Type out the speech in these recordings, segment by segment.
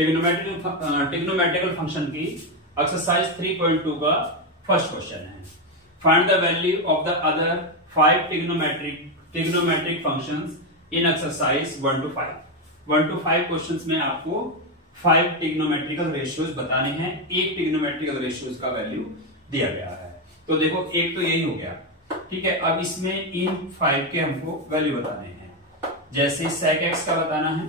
Trigonometrical function की exercise 3.2 का first question है। Find the value of the other 5 trigonometric functions in exercise 1 to 5। 1 to 5 questions में आपको 5 trigonometrical ratios बताने हैं। एक ट्रिग्नोमेट्रिकल रेशियोज का वैल्यू दिया गया है। तो देखो एक तो यही हो गया, ठीक है। अब इसमें इन 5 के हमको वैल्यू बताने हैं। जैसे sec x का बताना है,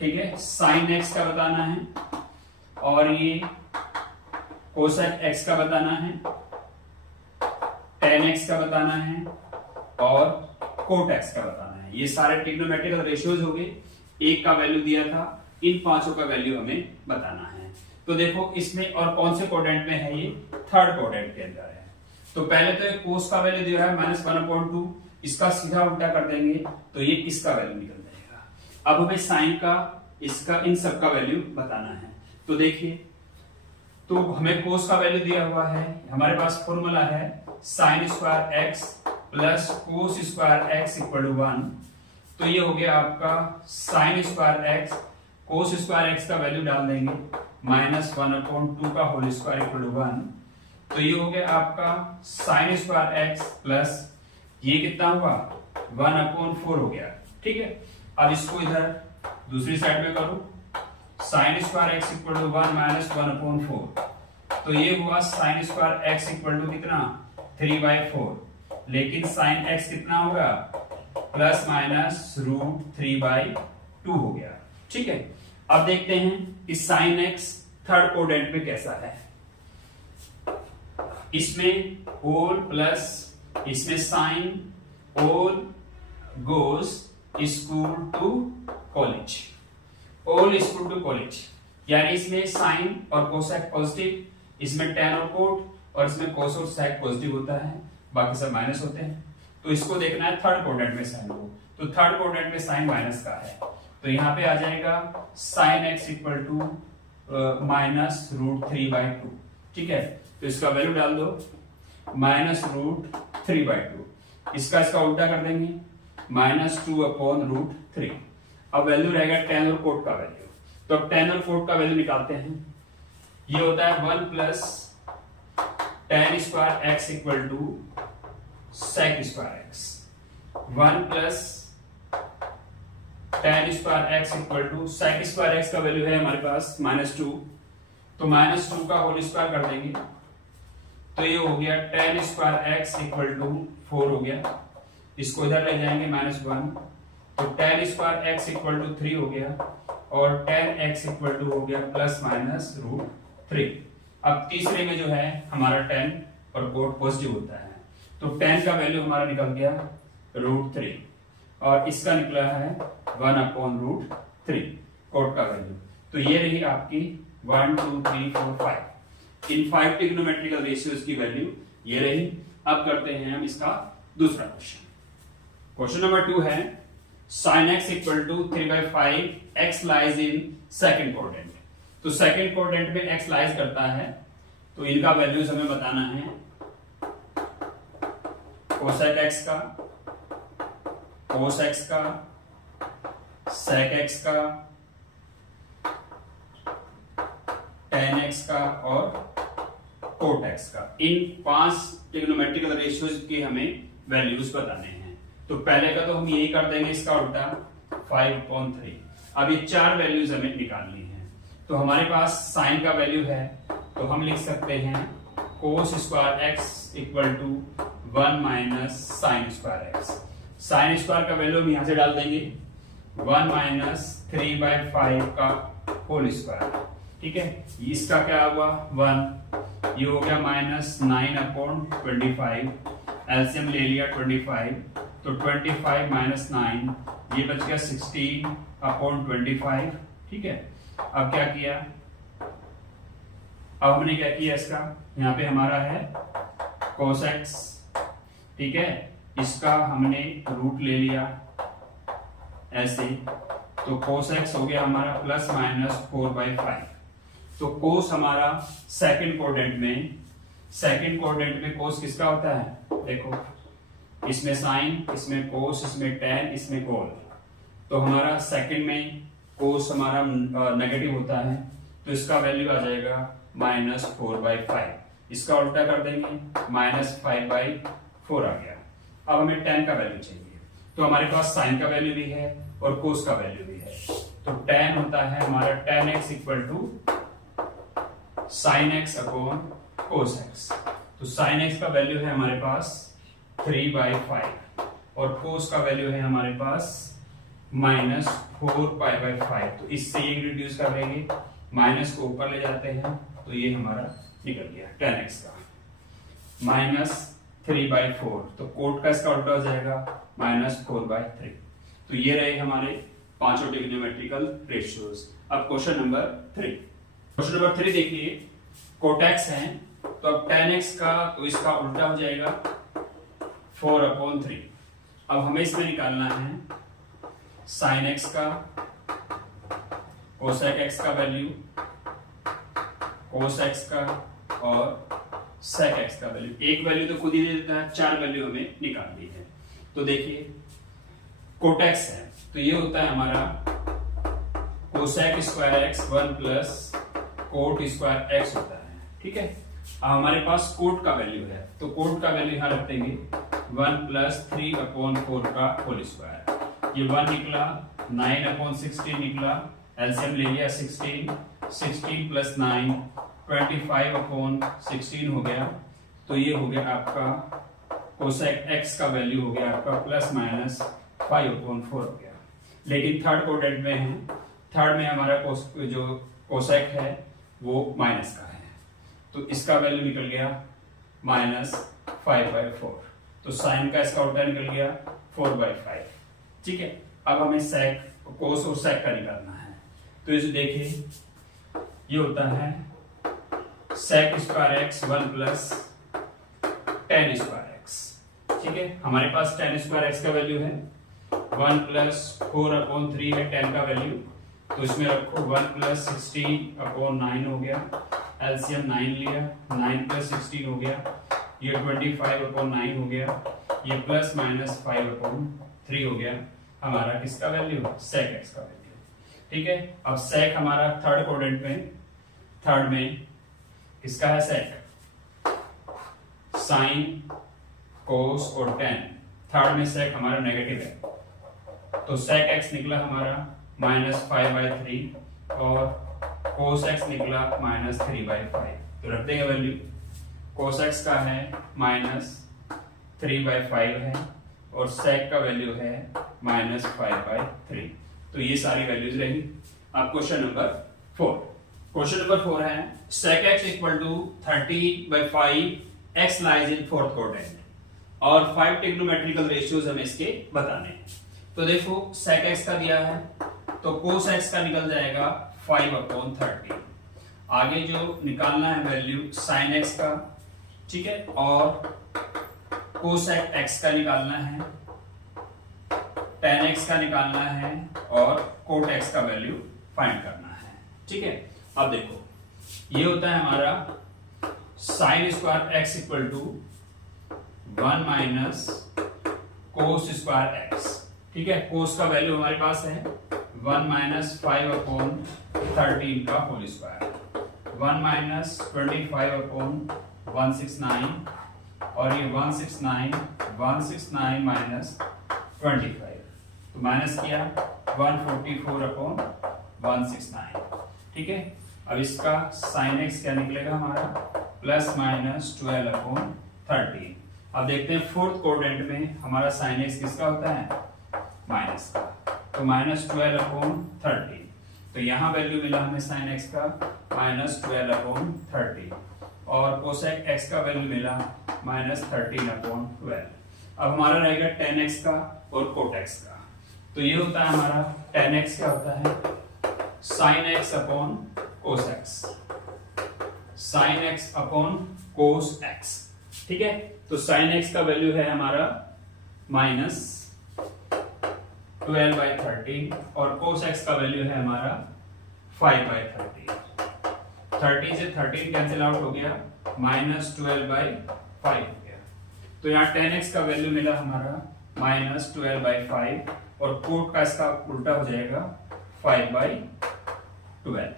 ठीक है, sin x का बताना है, और ये cosec x का बताना है, tan x का बताना है, और cot x का बताना है। ये सारे ट्रिग्नोमेट्रिकल रेशियोज हो गए। एक का वैल्यू दिया था, इन पांचों का वैल्यू हमें बताना है। तो देखो इसमें और कौन से कोडेंट में है, ये थर्ड कोडेंट के अंदर है। तो पहले तो कोस का वैल्यू दिया है -1/2, इसका सीधा उल्टा कर देंगे तो ये इसका वैल्यू निकल जाएगा। अब हमें साइन का, इसका, इन सब का वैल्यू बताना है। तो देखिए, तो हमें कोस का वैल्यू दिया हुआ है, हमारे पास फॉर्मूला है sin square x plus cos square x = 1। तो ये हो गया आपका sin square x, cos square x का वैल्यू डाल देंगे -1/2 का होल स्क्वायर = 1। तो ये हो गया आपका sin स्क्वायर x प्लस ये कितना हुआ 1/4 हो गया, ठीक है। अब इसको इधर दूसरी साइड में करो, sin स्क्वायर x = 1 - 1/4। तो ये हुआ sin स्क्वायर x = कितना 3/4, लेकिन sin x कितना होगा ±√3/2 हो गया, ठीक है। अब देखते हैं कि sin x थर्ड कोडेंट में कैसा है। इसमें होल प्लस इसमें sine, all goes school to college, all school to college, यानी इसमें साइन और कोसेक पॉजिटिव, इसमें tan और कोट, और इसमें कोस और सेक पॉजिटिव होता है, बाकी सब माइनस होते हैं। तो इसको देखना है थर्ड कोडेंट में साइन को। तो थर्ड कोडेंट में साइन माइनस का है, तो यहाँ पे आ जाएगा sin x = -√3/2, ठीक है। तो इसका वैल्यू डाल दो -√3/2, इसका उल्टा कर देंगे -2/√3। अब वैल्यू रहेगा tan और कोट का वैल्यू। तो अब tan और कोट का वैल्यू निकालते हैं। ये होता है 1 + tan square x = sec square x, 1 + tan square x = sec square x का वैल्यू है हमारे पास -2, तो -2 का होल स्क्वायर कर देंगे। तो ये हो गया tan स्क्वायर x = 4 हो गया, इसको इधर ले जाएंगे -1, तो tan स्क्वायर x = 3 हो गया, और tan x = हो गया ±√3। अब तीसरे में जो है हमारा tan और कोट पॉजिटिव होता है, तो tan का वैल्यू हमारा निकल गया √3, और इसका निकला है 1/√3 कोट का वैल्यू। तो ये रही आपकी 1 2 3 4 5 इन 5 ट्रिग्नोमेट्रिकल रेशियोज की वैल्यू ये रही। अब करते हैं हम इसका दूसरा क्वेश्चन। क्वेश्चन नंबर 2 है sin x = 3/5, x lies in second coordinate. तो सेकंड कोऑर्डिनेट में x लाइज करता है, तो इनका वैल्यूज हमें बताना है। cosec x का, cos x का, sec x का, tan x का, और cot x का। इन 5 ट्रिग्नोमेट्रिकल रेशियोज के हमें वैल्यूज बताने हैं। तो पहले का तो हम यही कर देंगे, इसका उल्टा 5/3। अब ये 4 वैल्यूज हमें निकालनी है। तो हमारे पास साइन का वैल्यू है, तो हम लिख सकते हैं cos square x = 1 - sin square x। Sine square का वैल्यू हम यहां से डाल देंगे 1 - 3/5 का होल स्क्वायर, ठीक है। इसका क्या हुआ 1, ये हो गया -9/25, एलसीएम ले लिया 25, तो 25 - 9, ये बच गया 16/25, ठीक है। अब क्या किया, अब हमने क्या किया, इसका यहाँ पे हमारा है cos x, ठीक है, इसका हमने रूट ले लिया ऐसे, तो cos x हो गया हमारा ±4/5। तो cos हमारा सेकंड कोऑर्डिनेट में cos किसका होता है, देखो इसमें साइन, इसमें cos, इसमें tan, इसमें cos। तो हमारा सेकंड में कोस हमारा नेगेटिव होता है, तो इसका वैल्यू आ जाएगा -4/5। इसका उल्टा कर देंगे, -5/4 आ गया। अब हमें tan का वैल्यू चाहिए, तो हमारे पास sin का वैल्यू भी है और cos का वैल्यू भी है। तो tan होता है हमारा tan x equal to sin x upon cos x। तो sin x का वैल्यू है हमारे पास 3/5 और cos का वैल्यू है हमारे पास -4π/5। तो इससे ये रिड्यूस कर देंगे, माइनस को ऊपर ले जाते हैं, तो ये हमारा निकल गया tan x का -3/4। तो कोट का इसका उल्टा हो जाएगा -4/3। तो ये रहे हमारे पांचों ट्रिग्नोमेट्रिकल रेशियोज। अब क्वेश्चन नंबर 3। क्वेश्चन नंबर 3 देखिए, कोट x है, तो अब tan x का तो इसका उल्टा हो जाएगा 4/3। अब हमें इसमें निकालना है sin x का, cosec x का वैल्यू, cos x का और sec x का वैल्यू। एक वैल्यू तो खुद ही दे देता है, 4 वैल्यू हमें निकालनी है। तो देखिए कोट x है, तो ये होता है हमारा cosec square x 1 plus coat square x होता है, ठीक है। अब हमारे पास कोट का वैल्यू है, तो कोट का वैल्यू यहां रख देंगे 1 प्लस 3/4 का होल स्क्वायर। ये 1 निकला, 9/16 निकला, एलसीएम ले लिया 16 प्लस 9 25/16 हो गया। तो ये हो गया आपका कोसेक x का वैल्यू हो गया आपका ±5/4 हो गया। लेकिन थर्ड कोटेड में है, थर्ड में हमारा जो कोसेक है वो माइनस का है, तो इसका वैल्यू निकल गया -5/4। तो साइन का इसका उल्टा निकल गया 4/5, ठीक है। अब हमें सेक, कोस और सेक का निकालना है, तो इसे देखिए ये होता है sec square x 1 plus tan square x, ठीक है। हमारे पास tan स्क्वायर x का वैल्यू है 1 प्लस 4/3 है tan का वैल्यू, तो इसमें रखो 1 प्लस 16/9 हो गया, एलसीएम 9 लिया, 9 प्लस 16 हो गया, ये 25/9 हो गया, ये प्लस माइनस 5/3 हो गया हमारा किसका वैल्यू, सेक x का वैल्यू, ठीक है। अब सेक हमारा थर्ड कोडेंट में, थर्ड में किसका है सेक, साइन, कोस और tan। थर्ड में सेक हमारा नेगेटिव है, तो सेक x निकला हमारा -5/3 और कोस x निकला -3/5। तो रख देंगे वैल्यू, कोस x का है -3/5 है और सेक का वैल्यू है -5/3। तो ये सारी वैल्यूज रही। अब क्वेश्चन नंबर 4। क्वेश्चन नंबर 4 है sec x equal to 30/5 x lies in fourth quadrant और 5 ट्रिग्नोमेट्रिकल रेशियोज हमें इसके बताने हैं। तो देखो sec x का दिया है, तो cos x का निकल जाएगा 5/30। आगे जो निकालना है वैल्यू sin x का, ठीक है, और cosec x का निकालना है, tan x का निकालना है और cot x का वैल्यू फाइंड करना है, ठीक है। अब देखो ये होता है हमारा sin square x equal to 1 minus cos square x, ठीक है। cos का वैल्यू हमारे पास है 1 माइनस 5/13 का होल स्क्वायर, 1 माइनस 25/169 और ये 169 माइनस 25, तो माइनस किया 144/169, ठीक है। अब इसका sin x क्या निकलेगा हमारा ±12/13। अब देखते हैं फोर्थ क्वाड्रेंट में हमारा sin x किसका होता है, माइनस का, तो -12/13। तो यहाँ वैल्यू मिला हमें sin x का -12/13 और cosec x का वैल्यू मिला -13/12। अब हमारा रहेगा tan x का और cot x का, तो ये होता है हमारा tan x क्या होता है sin x upon cos x, sin x upon cos x, ठीक है। तो sin x का वैल्यू है हमारा -12/13 और cos x का वैल्यू है हमारा 5/13। 30 से 13 कैंसिल आउट हो गया, -12/5 हो गया। तो यहाँ tan x का वैल्यू मिला हमारा -12/5 और कोट का इसका उल्टा हो जाएगा 5/12।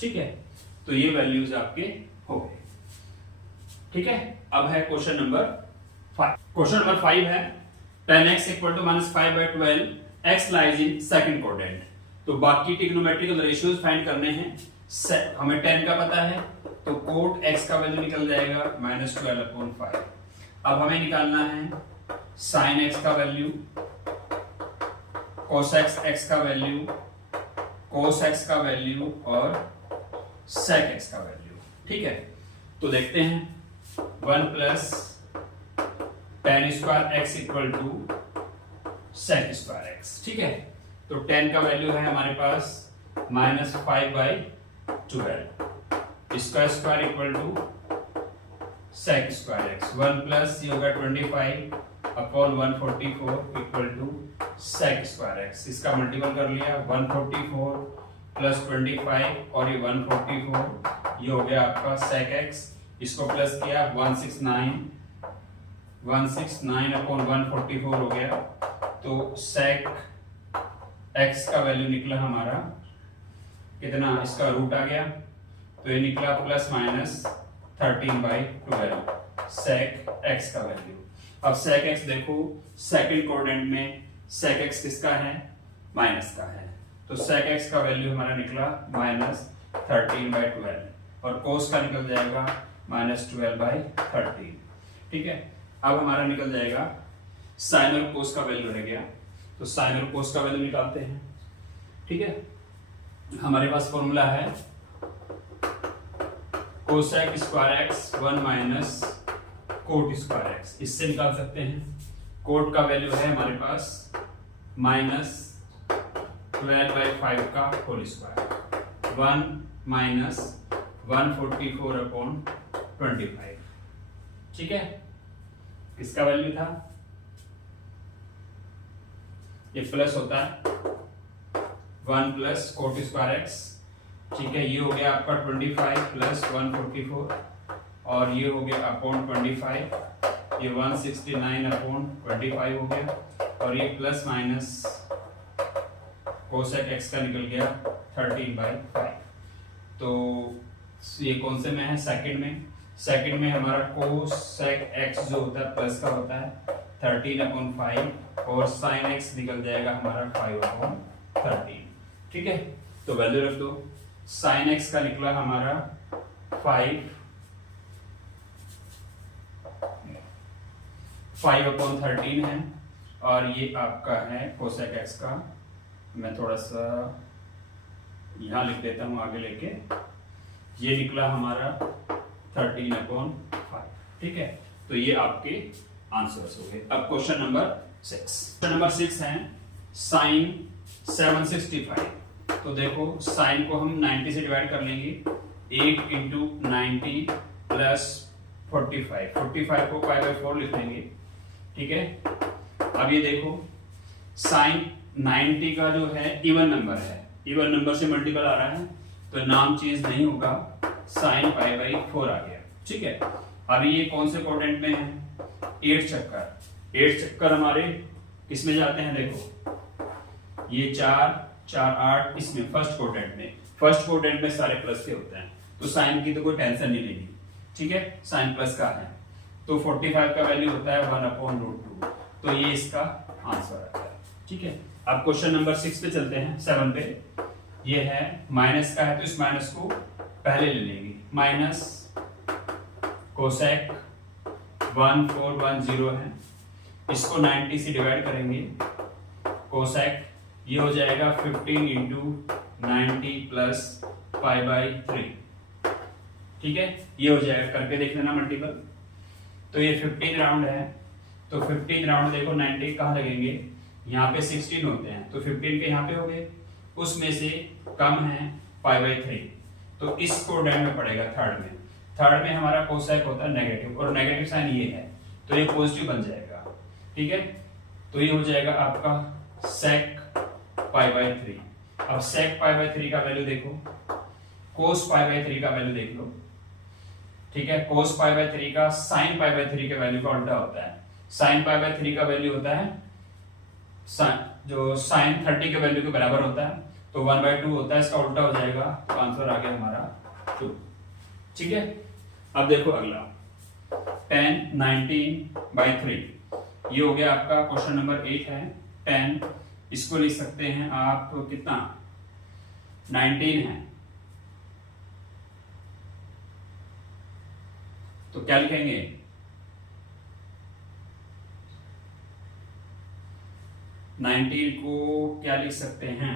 ठीक है, तो ये वैल्यूज आपके हो गए। ठीक है, अब है क्वेश्चन नंबर 5। क्वेश्चन नंबर 5 है tan x equal to -5/12, x lies in second quadrant. तो बाकी ट्रिग्नोमेट्रिकल रेशियोज फाइंड करने हैं। हमें tan का पता है, तो कोट x का वैल्यू निकल जाएगा -12/5। अब हमें निकालना है sin x का वैल्यू, cos x का वैल्यू, cos x का वैल्यू और sec x का वैल्यू। ठीक है, तो देखते हैं 1 plus tan square x equal to sec square x। ठीक है, तो tan का वैल्यू है हमारे पास -5/12, इसका square equal to sec square x। 1 plus ये होगा 25/144 equal to sec square x। इसका मल्टीपल कर लिया, 144 प्लस 25 और ये 144, ये हो गया आपका sec x। इसको प्लस किया 169/144 हो गया, तो sec x का वैल्यू निकला हमारा कितना, इसका रूट आ गया, तो ये निकला ±13/12 sec x का वैल्यू। अब sec x देखो, सेकंड क्वाड्रेंट में sec x किसका है, माइनस का है, तो sec x का वैल्यू हमारा निकला -13/12 और cos का निकल जाएगा -12/13। ठीक है, अब हमारा निकल जाएगा sin और cos का वैल्यू रह गया, तो sin और cos का वैल्यू निकालते हैं। ठीक है, हमारे पास फॉर्मूला है cosec square x 1 minus cot square x। इससे निकाल सकते हैं, कोट का वैल्यू है हमारे पास -12/5 का होल स्क्वायर, 1 माइनस 144/25। ठीक है, किसका वैल्यू था, ये प्लस होता है 1 प्लस कोट स्क्वायर x। ठीक है, ये हो गया आपका 25 प्लस 144 और ये हो गया अपॉन 25, ये 169/25 हो गया और ये प्लस माइनस कोसेक x का निकल गया 13/5। तो ये कौन से में है, सेकंड में। सेकंड में हमारा कोसेक x जो होता है प्लस का होता है 13/5 और sin x निकल जाएगा हमारा 5/13। ठीक है, तो वैल्यू रख दो, sin x का निकला हमारा 5/13 है और ये आपका है कोसेक x का, मैं थोड़ा सा यहां लिख देता हूं आगे लेके, ये निकला हमारा 13/5। ठीक है, तो ये आपके आंसर्स हो गए। अब क्वेश्चन नंबर 6। क्वेश्चन नंबर 6 है sin 765। तो देखो sin को हम 90 से डिवाइड कर लेंगे, 8 × 90 प्लस 45 को π/4 लिख लेंगे। ठीक है, अब ये देखो sin 90 का जो है इवन नंबर है, इवन नंबर से मल्टीपल आ रहा है, तो नाम चेंज नहीं होगा, sin π/4 आ गया। ठीक है, अभी ये कौन से क्वाड्रेंट में है, 8 चक्कर हमारे किसमें जाते हैं, देखो ये 4 4 8 इसमें फर्स्ट क्वाड्रेंट में, फर्स्ट क्वाड्रेंट में सारे प्लस के होते हैं, तो साइन की तो कोई टेंशन नहीं लेनी। ठीक है, साइन प्लस का है, तो 45 का वैल्यू होता है 1/√2, तो ये इसका आंसर आता है। ठीक है, अब क्वेश्चन नंबर 6 पे चलते हैं, 7 पे। ये है माइनस का है, तो इस माइनस को पहले ले लेंगे, माइनस कोसेक 1410 है, इसको 90 से डिवाइड करेंगे, कोसेक ये हो जाएगा 15 × 90 प्लस π/3। ठीक है, ये हो जाएगा, करके देख लेना मल्टीपल। तो ये 15 राउंड है, तो 15 राउंड देखो 90 कहाँ लगेंगे, यहाँ पे 16 होते हैं, तो 15 के यहाँ पे हो गए, उसमें से कम है π/3, तो इस क्वाड्रेंट में पड़ेगा थर्ड में हमारा कोसेक होता है नेगेटिव, और नेगेटिव साइन ये है, तो ये पॉजिटिव बन जाएगा। ठीक है, तो ये हो जाएगा आपका sec π/3। अब sec π/3 का वैल्यू देखो, cos π/3 का वैल्यू देख लो। ठीक है, cos π/3 का sin π/3 के वैल्यू का उल्टा होता है, sin π/3 का वैल्यू होता है जो sin 30 के वैल्यू के बराबर होता है, तो 1/2 होता है, इसका उल्टा हो जाएगा, तो आंसर आ गया हमारा 2। ठीक है, अब देखो अगला 10 19/3, ये हो गया आपका क्वेश्चन नंबर 8 है। 10 इसको लिख सकते हैं आप कितना, 19 है, तो क्या लिखेंगे, 19 को क्या लिख सकते हैं,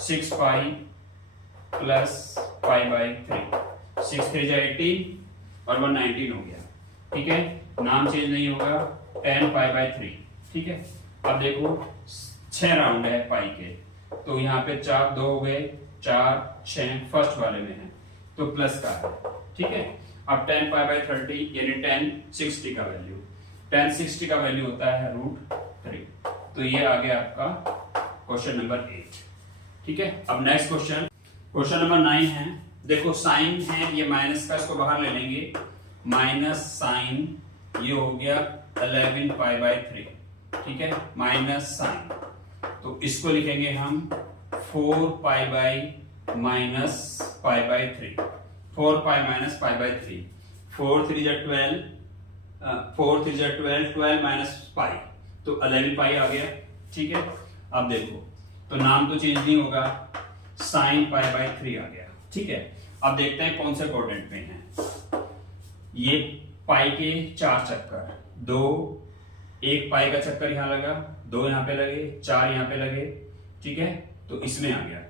6 पाई प्लस π/3, 6 3 जा 18 और 1 19 हो गया। ठीक है, नाम चेंज नहीं होगा, 10 π/3। ठीक है, अब देखो 6 राउंड है पाई के, तो यहाँ पे 4 2 हो गए, 4 6 फर्स्ट वाले में है, तो प्लस का है। ठीक है, अब 10 π/30 यानी 10 60 का वैल्यू, 10 60 का वैल्यू होता है √3, तो ये आ गया आपका क्वेश्चन नंबर 8। ठीक है, अब नेक्स्ट क्वेश्चन नंबर 9 है। देखो साइन है ये माइनस का, इसको बाहर ले लेंगे, माइनस साइन ये हो गया 11 π/3। ठीक है, माइनस साइन, तो इसको लिखेंगे हम 4 π/-π/3, 4 π - π/3, 4 3 जा 12, 4 3 जा 12, 12 माइनस पाई, तो 11 पाई आ गया। ठीक है, अब देखो तो नाम तो चेंज नहीं होगा, साइन π/3 आ गया। ठीक है, अब देखते हैं कौन से कोऑर्डिनेट में है। ये पाई के 4 चक्कर, 2 1 पाई का चक्कर यहां लगा, 2 यहां पे लगे, 4 यहां पे लगे। ठीक है, तो इसमें आ गया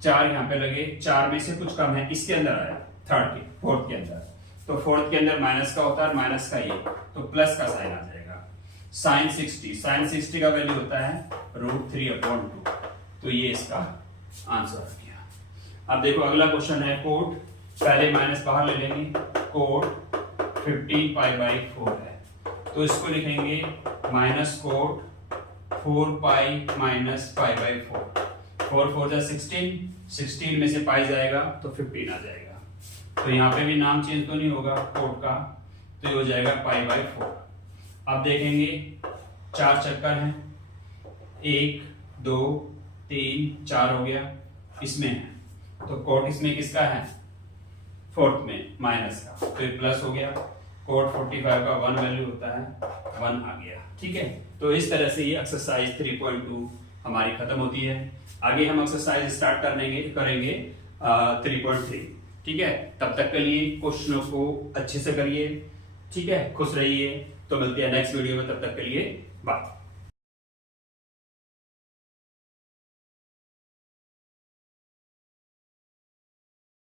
4 यहां पे लगे, 4 में से कुछ कम है, इसके अंदर आया थर्ड के, फोर्थ के अंदर, तो फोर्थ के अंदर माइनस का होता है, माइनस का ये, तो प्लस का साइन आ जाएगा। साइन 60 का वैल्यू होता है √3/2, तो ये इसका आंसर आ गया। अब देखो अगला क्वेश्चन है कोट, पहले माइनस बाहर ले लेंगे, कोट 15 π/4 है, तो इसको लिखेंगे माइनस कोट 4 पाई माइनस π/4, 4 4 जा 16, 16 में से पाई जाएगा तो 15 आ जाएगा, तो यहाँ पे भी नाम चेंज तो नहीं होगा कोट का, तो ये हो जाएगा π/4। अब देखेंगे 4 चक्कर हैं, 1 2 3 4 हो गया, इसमें है, तो कोट इसमें किसका है, फोर्थ में माइनस का, तो ये प्लस हो गया, कोट 45 का 1 वैल्यू होता है, 1 आ गया। ठीक है, तो इस तरह से ये एक्सरसाइज 3.2 हमारी खत्म होती है। आगे हम एक्सरसाइज स्टार्ट करेंगे 3.3। ठीक है, तब तक के लिए क्वेश्चनों को अच्छे से करिए। ठीक है, खुश रहिए, तो मिलते हैं नेक्स्ट वीडियो में, तब तक के लिए बाय।